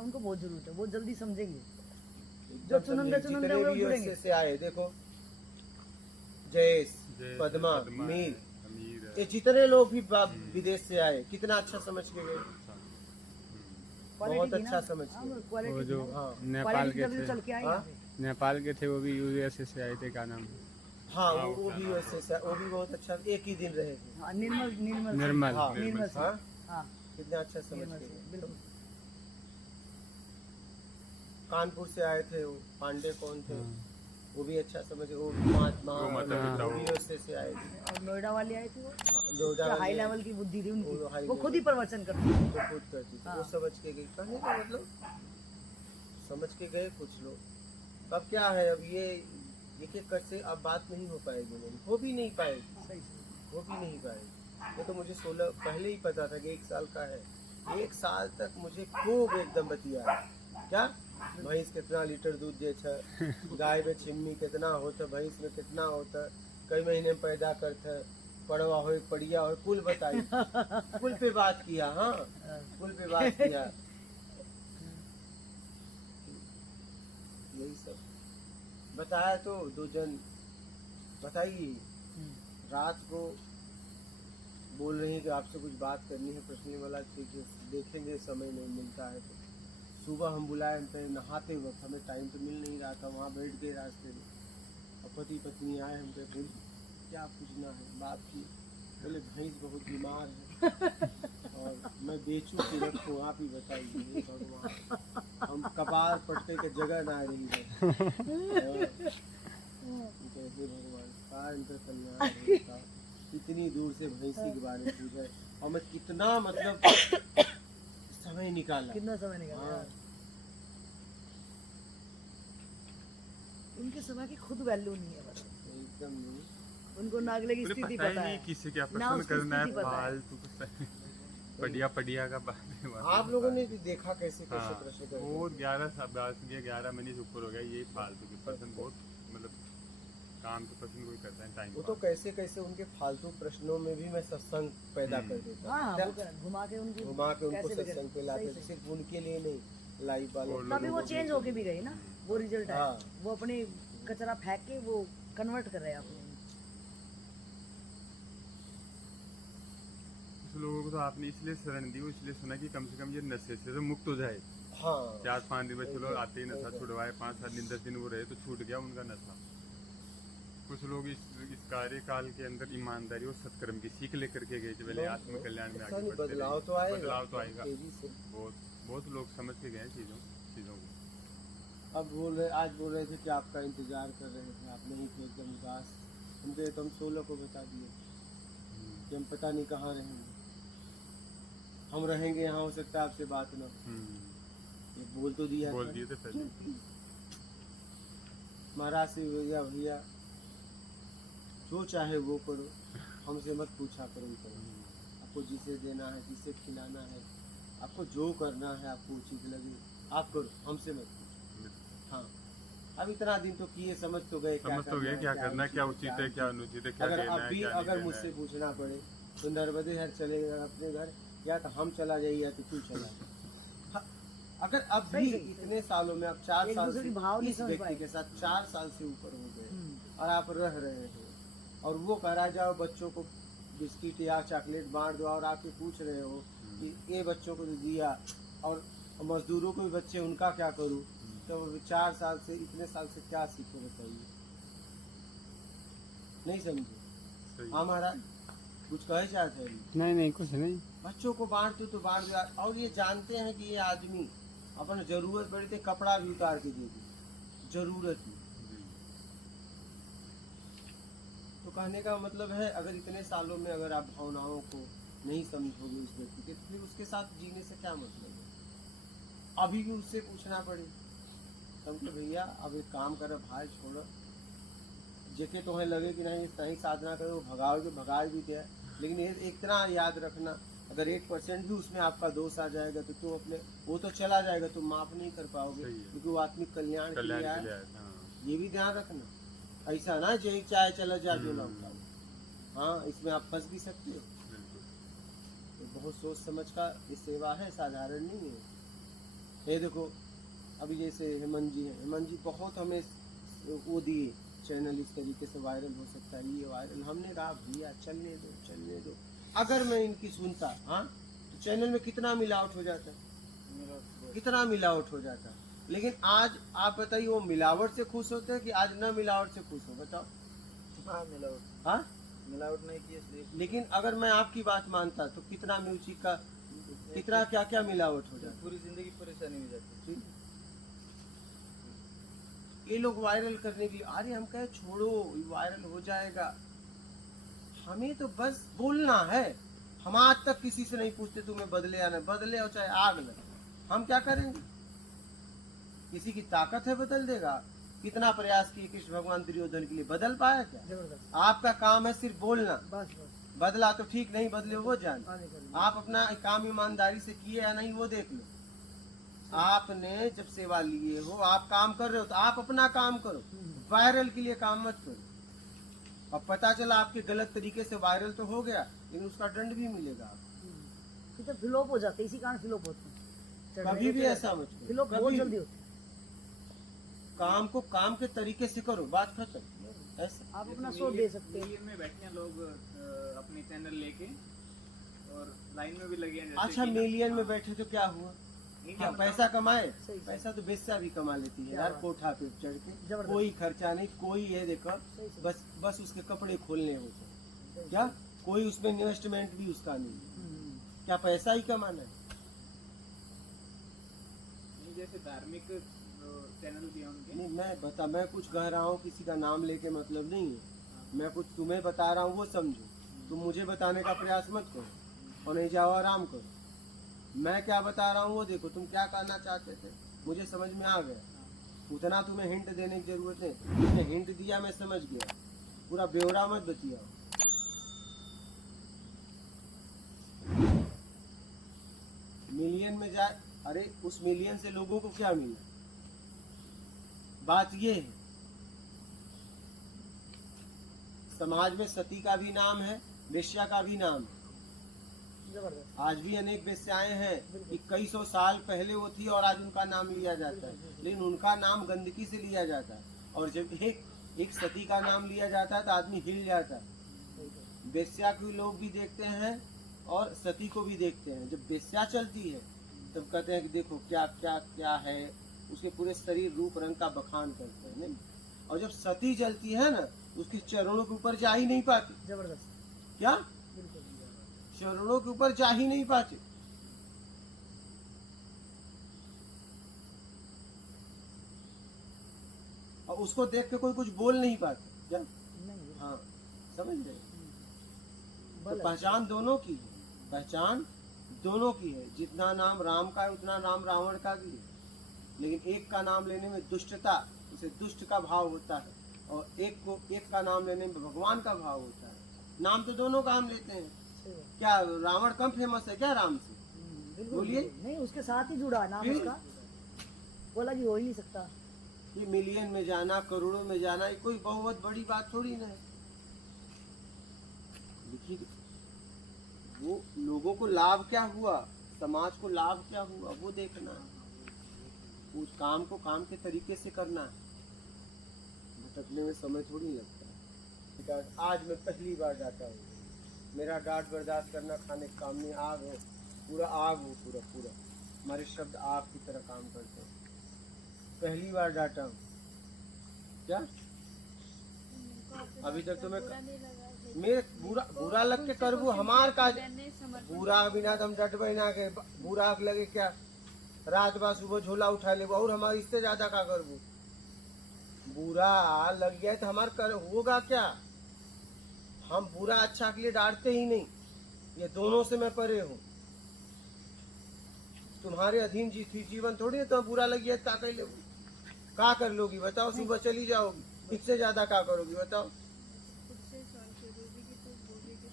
हाँ, उनको बहुत जरूरत है, बहुत जल्दी समझेंगे। जो चुनंदे वो जुड़ेंगे। से आए देखो, जयेश, पद्मा, मीर, ये जितने लोग भी विदेश से आए कितना अच्छा समझ के गए, बहुत अच्छा समझ के। वो जो हाँ, नेपाल के थे, चल के आए यहाँ पे। नेपाल के थे वो भी यूएसए से आए थे, क्या नाम है? हाँ वो भी वैसे वो भी बहुत अच्छा, एक ही दिन रहे थे। हाँ, निर्मल निर्मल निर्मल। हाँ, निर्मल से। हाँ, हाँ, कितना अच्छा समझ निर्मल के से, गए। बिल्कुल। कानपुर से आए थे वो पांडे कौन थे, हाँ। वो भी अच्छा समझे, वो महात्मा हाँ। यूएसए से आए थे। और नोएडा वाले आए थे वो, हाँ, नोएडा क्या वाले हाई लेवल की बुद्धि थी वो उनकी, हाई वो खुद ही लेवल। प्रवचन करते थे। तो खुद करती थी, हाँ। वो समझ के गए, कहने का मतलब समझ के गए कुछ लोग। अब क्या है, अब ये एक एक कर से अब बात नहीं हो पाएगी, नहीं हो भी नहीं पाएगी, सही से। हो भी नहीं पाएगी। ये तो मुझे 16 पहले ही पता था कि 1 साल का है, 1 साल तक मुझे खूब एकदम बतिया क्या भैंस कितना लीटर दूध दे छ, गाय में छिम्मी कितना होता, भैंस में कितना होता, कई महीने में पैदा करता, पड़वा हो पड़िया हो, कुल बताई, कुल पे बात किया। हाँ, कुल पे बात किया, यही सब बताया। तो 2 जन बताइए, रात को बोल रही है कि आपसे कुछ बात करनी है, प्रश्न वाला चीज देखेंगे, समय नहीं मिलता है तो। सुबह हम बुलाए, हम पे नहाते वक्त हमें टाइम तो मिल नहीं रहा था, वहाँ बैठ गए रास्ते में, और पति पत्नी आए, हम पे बोल क्या पूछना है, बात की, बोले भैंस बहुत बीमार है और मैं बेचूं कि रखूं, आप ही बताइए। हे भगवान, हम कपार पट्टे के जगह ना रही है। हे भगवान, का इनका कल्याण होता, इतनी दूर से भैंसी के बारे में पूछा, और मैं कितना मतलब समय निकाला, कितना समय निकाला हाँ। यार। उनके समय की खुद वैल्यू नहीं है, बस एकदम नहीं। उनको नागले की स्थिति पता है, किसी क्या ना पसंद उसकी करना है, स्थिति पता है। फालतू बढ़िया बढ़िया का बात है। आप लोगों ने भी देखा कैसे कैसे हाँ, प्रश्न वो करते 11 महीने से ऊपर हो गया, ये फालतू के पसंद बहुत, मतलब काम के पसंद कोई करता है टाइम। वो तो कैसे कैसे उनके फालतू प्रश्नों में भी मैं सत्संग पैदा कर देता, हाँ, क्या? वो घुमा के उनको घुमा के उनको कैसे भी सत्संग पे कर- लाते, सही से। सिर्फ उनके लिए नहीं, लाइफ वालों और के तभी लिए वो भी। चेंज होके भी गई ना, वो रिजल्ट है। हाँ। वो अपने कचरा फेंक के वो कन्वर्ट कर रहे हैं अपने। कुछ लोगों को तो आपने इसलिए शरण दी, इसलिए सुना कि कम से कम ये नशे से तो मुक्त हो जाए। हाँ, 4-5 दिन में चलो आते ही नशा छुड़वाए, 5-7 दिन 10 दिन वो रहे तो छूट गया उनका नशा। कुछ लोग इस कार्यकाल के अंदर ईमानदारी और सत्कर्म की सीख लेकर के गए, पहले आत्म कल्याण में ऐसा आगे नहीं, बढ़ते बदलाव रहे। तो आएगा, बदलाव तो आएगा, तेजी से। बहुत लोग समझ के गए चीज़ों को। अब आज बोल रहे थे कि आपका इंतजार कर रहे थे, आप नहीं थे, एकदम उदास। हम गए तो हम 16 को बता दिए कि हम पता नहीं कहाँ रहेंगे, हम रहेंगे यहाँ, हो सकता है आपसे बात ना, ये बोल तो दिया, बोल दिए थे पहले। महाराज से भैया जो चाहे वो करो, हमसे मत पूछा करो, आपको जिसे देना है, जिसे खिलाना है, आपको जो करना है, आपको उचित लगे आप करो, हमसे मत पूछो। हाँ, अब इतना दिन तो किए, समझ तो गए क्या करना है, क्या उचित है, क्या अनुचित है, क्या अगर देना है, अभी क्या अगर नहीं मुझसे देना है। पूछना पड़े तो नर्मदे हर चले अपने घर, या तो हम चला जाइए या तो तू चला जाए। हाँ, अगर अब भी इतने सालों में, अब 4 एक साल दूसरे से की भाव नहीं इस समझ व्यक्ति पाए। के साथ 4 साल से ऊपर हो गए और आप रह रहे हो, और वो कह रहा जाओ बच्चों को बिस्किट या चॉकलेट बांट दो, और आके पूछ रहे हो कि ये बच्चों को तो दिया और मजदूरों को भी बच्चे, उनका क्या करूं? तो 4 साल से, इतने साल से क्या सीखे बताइए? नहीं समझे? हाँ महाराज, कुछ कहे चाहते हैं? नहीं कुछ नहीं। बच्चों को बांट दो तो बांट दो, और ये जानते हैं कि ये आदमी अपन जरूरत पड़ी तो कपड़ा भी उतार के दे दे, जरूरत ही। तो कहने का मतलब है, अगर इतने सालों में अगर आप भावनाओं को नहीं समझोगे उस व्यक्ति के, फिर उसके साथ जीने से क्या मतलब है? अभी भी उससे पूछना पड़े समझो भैया, अब एक काम करो भाई, छोड़ो जेके तुम्हें लगे कि नहीं सही साधना करो, भगाओगे भगा भी दिया, लेकिन ये इतना याद रखना, अगर 1% भी उसमें आपका दोष आ जाएगा तो तुम अपने, वो तो चला जाएगा, तुम माफ नहीं कर पाओगे, क्योंकि वो आत्मिक कल्याण के लिए आया। ये भी ध्यान रखना, ऐसा ना जय चाहे चला जा जो ना उठाओ। हाँ, इसमें आप फंस भी सकते हो। तो बहुत सोच समझ का ये सेवा है, साधारण नहीं है। ये देखो अभी जैसे हेमंत जी हैं, हेमंत जी बहुत हमें वो दिए चैनल, इस तरीके से वायरल हो सकता है, ये वायरल, हमने कहा भैया चलने दो। अगर मैं इनकी सुनता हाँ तो चैनल में कितना मिलावट हो जाता, कितना मिलावट हो जाता। लेकिन आज आप बताइए वो मिलावट से खुश होते हैं कि आज न मिलावट से खुश हो, बताओ। हाँ मिलावट, हाँ मिलावट नहीं की इसलिए। लेकिन अगर मैं आपकी बात मानता तो कितना म्यूजिक का कितना क्या क्या मिलावट हो जाता। पूरी जिंदगी परेशानी हो जाती। ये लोग वायरल करने के लिए, अरे हम कहे छोड़ो ये वायरल हो जाएगा, हमें तो बस बोलना है। हम आज तक किसी से नहीं पूछते तुम्हें बदले या नहीं बदले, और चाहे आग लगे, हम क्या करेंगे? किसी की ताकत है बदल देगा? कितना प्रयास किए कृष्ण भगवान दुर्योधन के लिए, बदल पाया क्या? जबरदस्त, आपका काम है सिर्फ बोलना, बस बस बदला तो ठीक, नहीं बदले वो जान। आगे कर। आप अपना काम ईमानदारी से किए या नहीं वो देख लो। आपने जब सेवा लिए हो, आप काम कर रहे हो तो आप अपना काम करो, वायरल के लिए काम मत करो। अब पता चला आपके गलत तरीके से वायरल तो हो गया, लेकिन उसका दंड भी मिलेगा आपको। तो फ्लॉप हो जाते, इसी कारण फ्लॉप होते हैं। कभी भी ऐसा मत करो, फ्लॉप बहुत कभी जल्दी होते हैं। काम को काम के तरीके से करो, बात खत्म। ऐसा आप अपना शो दे सकते हैं। मिलियन में बैठे हैं लोग अपनी चैनल लेके और लाइन में भी लगे हैं। जैसे अच्छा कि- मिलियन में हाँ, बैठे तो क्या हुआ? नहीं, क्या मतलब- पैसा कमाए? सही। पैसा तो बेस्या भी कमा लेती है क्या यार, बात। कोठा पे चढ़ के, जबरदस्त। कोई खर्चा नहीं, कोई ये देखो सही सही। बस उसके कपड़े खोलने होते हैं, सही, क्या सही। कोई उसमें इन्वेस्टमेंट भी उसका नहीं है, हम्म। क्या पैसा ही कमाना है? नहीं, जैसे धार्मिक चैनल भी हैं उनके। नहीं मैं कुछ कह रहा हूँ, किसी का नाम लेके मतलब नहीं है, मैं कुछ तुम्हें बता रहा हूँ वो समझो, तुम मुझे बताने का प्रयास मत करो और नहीं जाओ आराम करो। मैं क्या बता रहा हूँ वो देखो, तुम क्या कहना चाहते थे मुझे समझ में आ गया, उतना तुम्हें हिंट देने की जरूरत है, तुमने हिंट दिया मैं समझ गया, पूरा ब्यौरा मत बतियाओ। मिलियन में जाए, अरे उस मिलियन से लोगों को क्या मिला? बात ये है, समाज में सती का भी नाम है, वेश्या का भी नाम है। जबरदस्त। आज भी अनेक वेश्याएं हैं कि कई सौ साल पहले वो थी और आज उनका नाम लिया जाता है, लेकिन उनका नाम गंदगी से लिया जाता है। और जब एक सती का नाम लिया जाता है तो आदमी हिल जाता है। सही सही। वेश्या को लोग भी देखते हैं और सती को भी देखते हैं। जब वेश्या चलती है तब कहते हैं कि देखो क्या क्या क्या है, उसके पूरे शरीर रूप रंग का बखान करते हैं, नहीं? और जब सती चलती है ना, उसके चरणों के ऊपर जा ही नहीं पाती। जबरदस्त, क्या बिल्कुल। चरणों के ऊपर जा ही नहीं पाते। और उसको देख के कोई कुछ बोल नहीं पाते, क्या? नहीं, हाँ समझ गए। तो बल है। पहचान दोनों की है, पहचान दोनों की है। जितना नाम राम का है उतना नाम रावण का भी है, लेकिन एक का नाम लेने में दुष्टता, उसे दुष्ट का भाव होता है, और एक का नाम लेने में भगवान का भाव होता है। नाम तो दोनों का हम लेते हैं। सही बात। क्या रावण कम फेमस है क्या राम से? बिल्कुल, बोलिए। बिल्कुल। नहीं, उसके साथ ही जुड़ा है नाम फिर? उसका, बोला जी हो ही नहीं सकता। ये मिलियन में जाना, करोड़ों में जाना, ये कोई बहुत बड़ी बात थोड़ी ना है। देखिए वो लोगों को लाभ क्या हुआ, समाज को लाभ क्या हुआ, वो देखना है। उस काम को काम के तरीके से करना है, भटकने में समय थोड़ी लगता है। आज मैं पहली बार जाता हूँ, मेरा डांट बर्दाश्त करना खाने के काम में आग हो, पूरा आग हो, पूरा पूरा हमारे शब्द आग की तरह काम करते हैं। पहली बार डांटा हूँ क्या? अभी तक तो मैं मेरे बुरा लग के करबू हमार काज, बुरा बिना तो हम डटबे ना के, बुरा लगे क्या? रात बा सुबह झोला उठा ले और हमारे इससे ज्यादा का करबू? बुरा लग गया तो हमार कर होगा क्या? हम बुरा अच्छा के लिए डांटते ही नहीं, ये दोनों से मैं परे हूँ। तुम्हारे अधीन जीवन थोड़ी है, तो बुरा लग गया क्या कर लोगी? क्या कर लोगी बताओ? सुबह चली जाओगी, इससे ज्यादा क्या करोगी बताओ?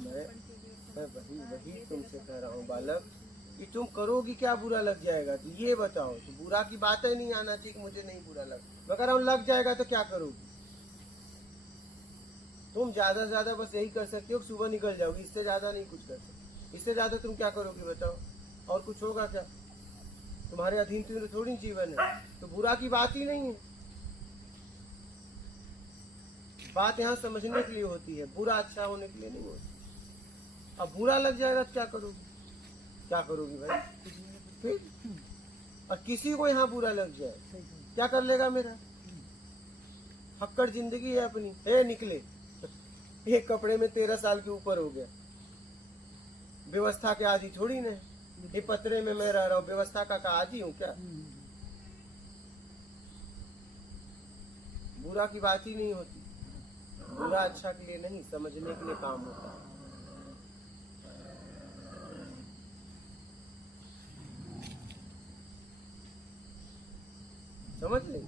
मैं वही तुमसे कह रहा हूँ बालक, कि तुम करोगी क्या बुरा लग जाएगा? तो ये बताओ, तो बुरा की बात ही नहीं आना चाहिए कि मुझे नहीं बुरा लग, मगर हम लग जाएगा तो क्या करोगी? तुम ज्यादा से ज्यादा बस यही कर सकते हो, सुबह निकल जाओगी, इससे ज्यादा नहीं कुछ कर सकते। इससे ज्यादा तुम क्या करोगी बताओ? और कुछ होगा क्या? तुम्हारे अधीन तो थोड़ी जीवन है, तो बुरा की बात ही नहीं है। बात यहाँ समझने के लिए होती है, बुरा अच्छा होने के लिए नहीं होती। अब बुरा लग जाएगा तो क्या करोगी, क्या करोगी भाई फिर? और किसी को यहाँ बुरा लग जाए सही सही। क्या कर लेगा मेरा? फक्कड़ जिंदगी है अपनी, हे निकले एक कपड़े में 13 साल के ऊपर हो गया। व्यवस्था के आदि थोड़ी न, ये पतरे में मैं रह रहा हूँ, व्यवस्था का आदि हूँ क्या? बुरा की बात ही नहीं होती। बुरा अच्छा के लिए नहीं, समझने के लिए काम होता है। समझ ले,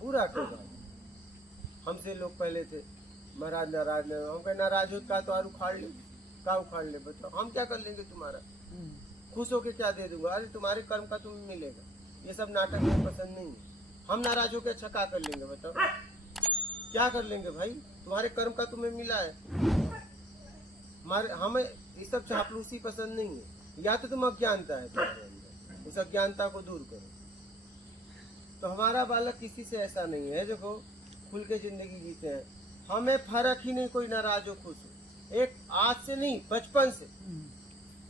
बुरा क्यों बात? हमसे लोग पहले थे महाराज नाराज न, हम कहे नाराज हो का तो और उखाड़ ले, का उखाड़ ले बताओ, हम क्या कर लेंगे तुम्हारा? खुश होके क्या दे दूंगा? अरे तुम्हारे कर्म का तुम्हें मिलेगा। ये सब नाटक मुझे पसंद नहीं है। हम नाराज होके अच्छा क्या कर लेंगे बताओ? क्या कर लेंगे भाई? तुम्हारे कर्म का तुम्हें मिला है। हमारे हमें ये सब चापलूसी पसंद नहीं है। या तो तुम अज्ञानता है तुम्हारे अंदर, उस अज्ञानता को दूर करो। तो हमारा बालक किसी से ऐसा नहीं है, देखो खुल के जिंदगी जीते हैं। हमें फर्क ही नहीं, कोई नाराज हो खुश हो। एक आज से नहीं, बचपन से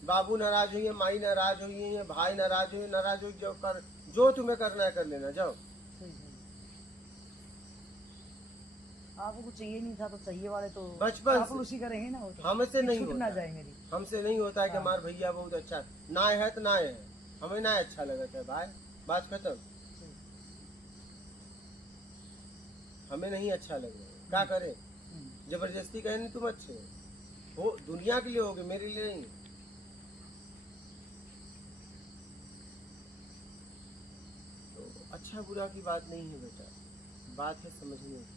बाबू नाराज हुई है, माई नाराज हुई है, भाई नाराज हुई, नाराज हुई, जो कर, जो तुम्हें करना है कर लेना, जाओ। सही सही। आपको चाहिए नहीं था तो चाहिए वाले तो बचपन से। चापलूसी करेंगे ना, वो तो हमसे नहीं छूट ना होता, जाए मेरी। हमसे नहीं होता है कि हमारा भैया बहुत अच्छा है। ना है तो ना है, हमें ना अच्छा लगता है भाई, बात खत्म। हमें नहीं अच्छा लग रहा है, क्या करें? जबरदस्ती कहे नहीं तुम अच्छे हो, दुनिया के लिए होगे, मेरे लिए नहीं। तो अच्छा बुरा की बात नहीं है बेटा, बात है समझने की।